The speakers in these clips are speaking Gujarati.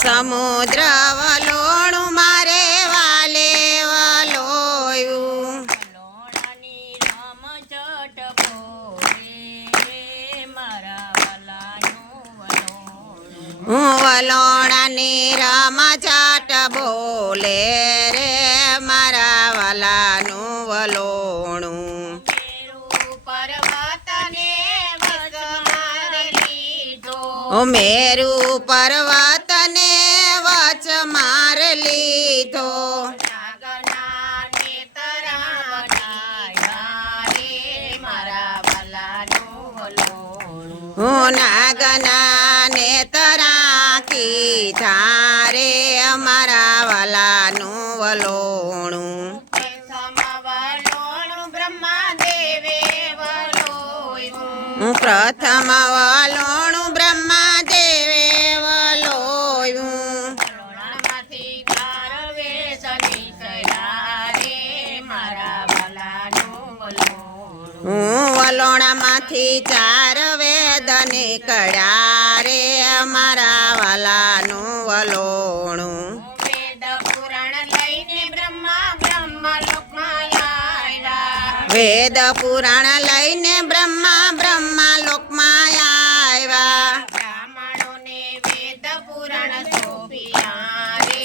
સમુદ્ર વલોણું મારે વાલે વલોયું વલોણાની રમઝટ બોલે રે મારા વાલાનું વલોણું મેરુ પર્વતને વચ માર લીધો નાગના ને તરા કીધા રે અમારા વાલાનું વલોણું પ્રથમ વલોણું બ્રહ્મા દેવે વલોયું વલોણામાંથી 4 વેદ નીકળ્યા રે અમારા વાલાનું વલોણું વેદ પુરાણ લઈને બ્રહ્મા બ્રહ્મા લોકમાં આવ્યા બ્રાહ્મણોને વેદ પુરાણ સોંપ્યા રે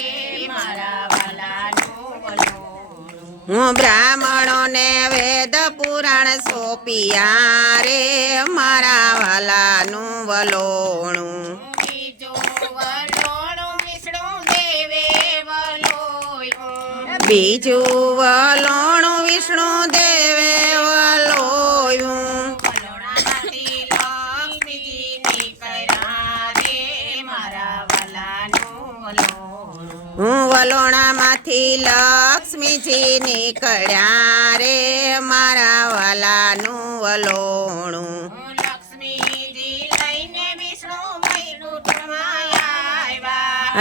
મારા વાલાનું વલોણું બ્રાહ્મણોને વેદ પુરાણ સોંપ્યા રે મારા વાલાનું વલોણું બીજું વલોણું વિષ્ણુ દેવે વલોયું વલોણામાંથી લક્ષ્મીજી નીકળ્યા રે મારા વાલાનું વલોણું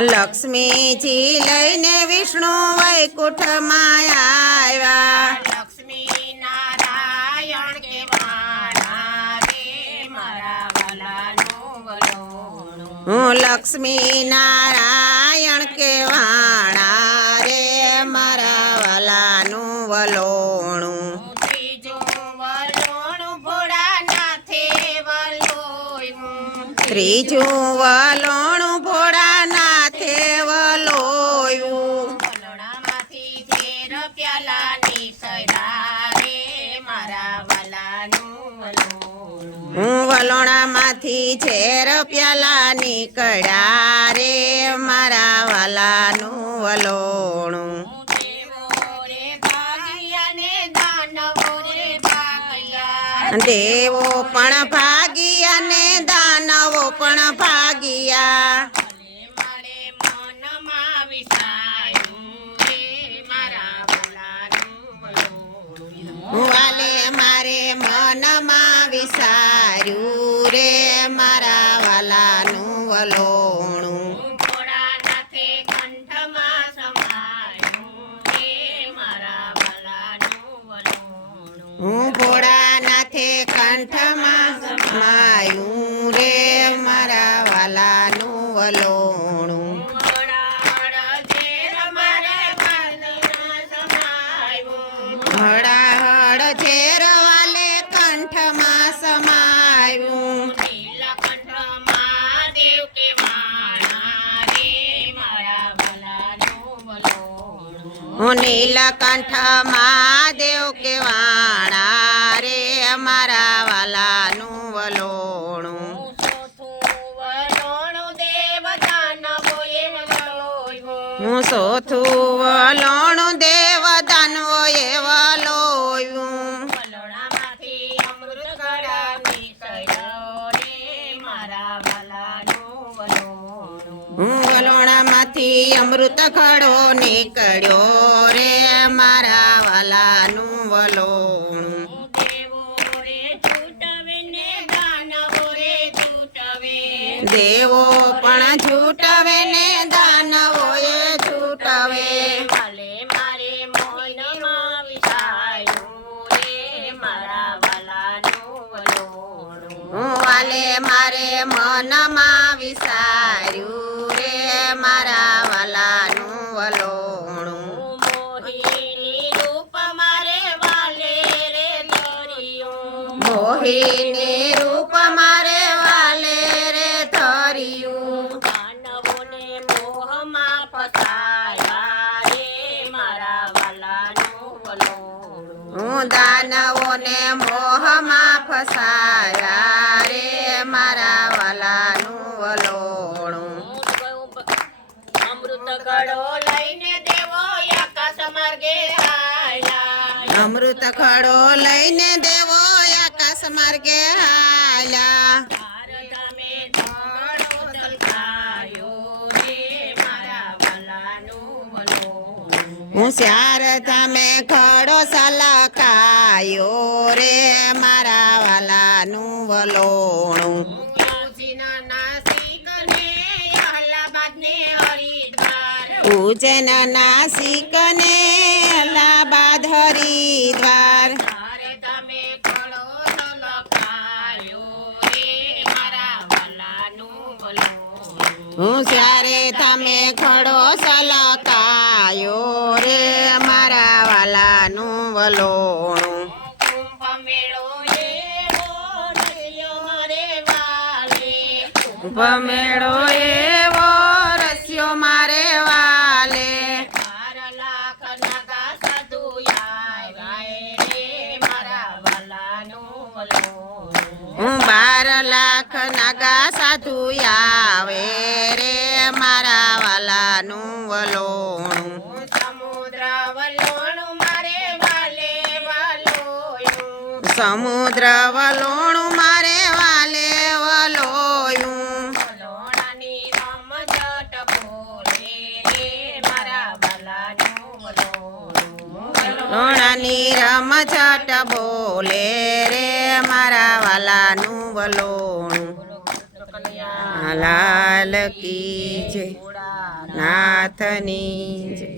લક્ષ્મીજી લઈને વિષ્ણુ વૈકુંઠમાં આવ્યા લક્ષ્મી નારાયણ કેવાણા રે મારા વાલાનું વલોણું લક્ષ્મી નારાયણ કેવાણા રે મારા વાલાનું વલોણું ત્રીજું વલોણું ભોળાનાથે ભોળાનાથે વલોયું વલોણામાંથી 13 પ્યાલા નીકળ્યા રે મારા વાલાનું વલોણું વલોણામાંથી 13 પ્યાલા નીકળ્યા રે મારા વાલાનું વલોણું દેવો પણ ભાગ્યા ને દાનવો પણ ભાગ્યા વાલે મારે મનમાં વિસાર્યું રે મારા વાલાનું વલોણું ભોળાનાથે કંઠમાં સમાયું રે મારા વાલાનું વલોણું ભોળાનાથે કંઠમાં સમાયું રે મારા વાલાનું વલોણું હળાહળ ઝેર વાલે કંઠમાં સમાયું નીલકંઠ મહાદેવ કેવાણા રે મારા વાલાનું વલોણું નીલકંઠ મહાદેવ કેવાણા રે મારા વાલાનું વલોણું ચોથું વલોણું દેવ દાનવોએ વલોયું વલોણામાંથી અમૃત કળા નીકળ્યો રે મારા વાલાનું વલોણું વલોણામાંથી અમૃત કળો નીકળ્યો રે મારા વાલાનું વલોણું દેવો પણ છૂટવે ને દાનવોએ છૂટવે વાલે મારે મોનમાં વિસાયું રે મારા વાલાનું વલોણું વાલે મારે મનમાં વિચાર્યું રે મારા વાલાનું વલોણું મોહિની રૂપ મારે વાલે રે ધર્યું મોહિની રૂપ મારે વાલે રે ધર્યું દાનવોને મોહમાં ફસાયા રે મારા વાલાનું વલોણું હું દાનવોને મોહમાં ફસાયા રે મારા વાલાનું વલોણું અમૃત ઘડો લઈને દેવો આકાશ માર્ગે આયલા અમૃત ખડો લઈને દેવો આકાશ માર્ગે હાલ્યા ભારતમે ઘડો દલકાયો રે મારા વાલાનું વલોણું હોશિયાર તમે ખડો સલકાયો રે મારા વાલાનું વલોણું ઉજ્જૈન નાસિક ને અલ્હાબાદ હરિદ્વાર હોશિયારે તમે ખડો સલકાયો રે મારા વાલાનું વલોણું ભમેળો એવો રસ્યો મારે વાલે 12 લાખ નાગા સાધુ આવ્યા રે મારા વાલાનું વલોણું 12 લાખ નાગા સાધુ આવે રે મારા વાલાનું વલોણું સમુદ્ર વલોણું મારે વાલે વલોયું સમુદ્ર વલોણું મારે વાલે વલોયું વલોણાની રમઝટ બોલે રે મારા વાલાનું વલોણું લોણાની રમઝટ બોલે રે મારા વાલાનું વલોણું લાલ કી જય નાથની જય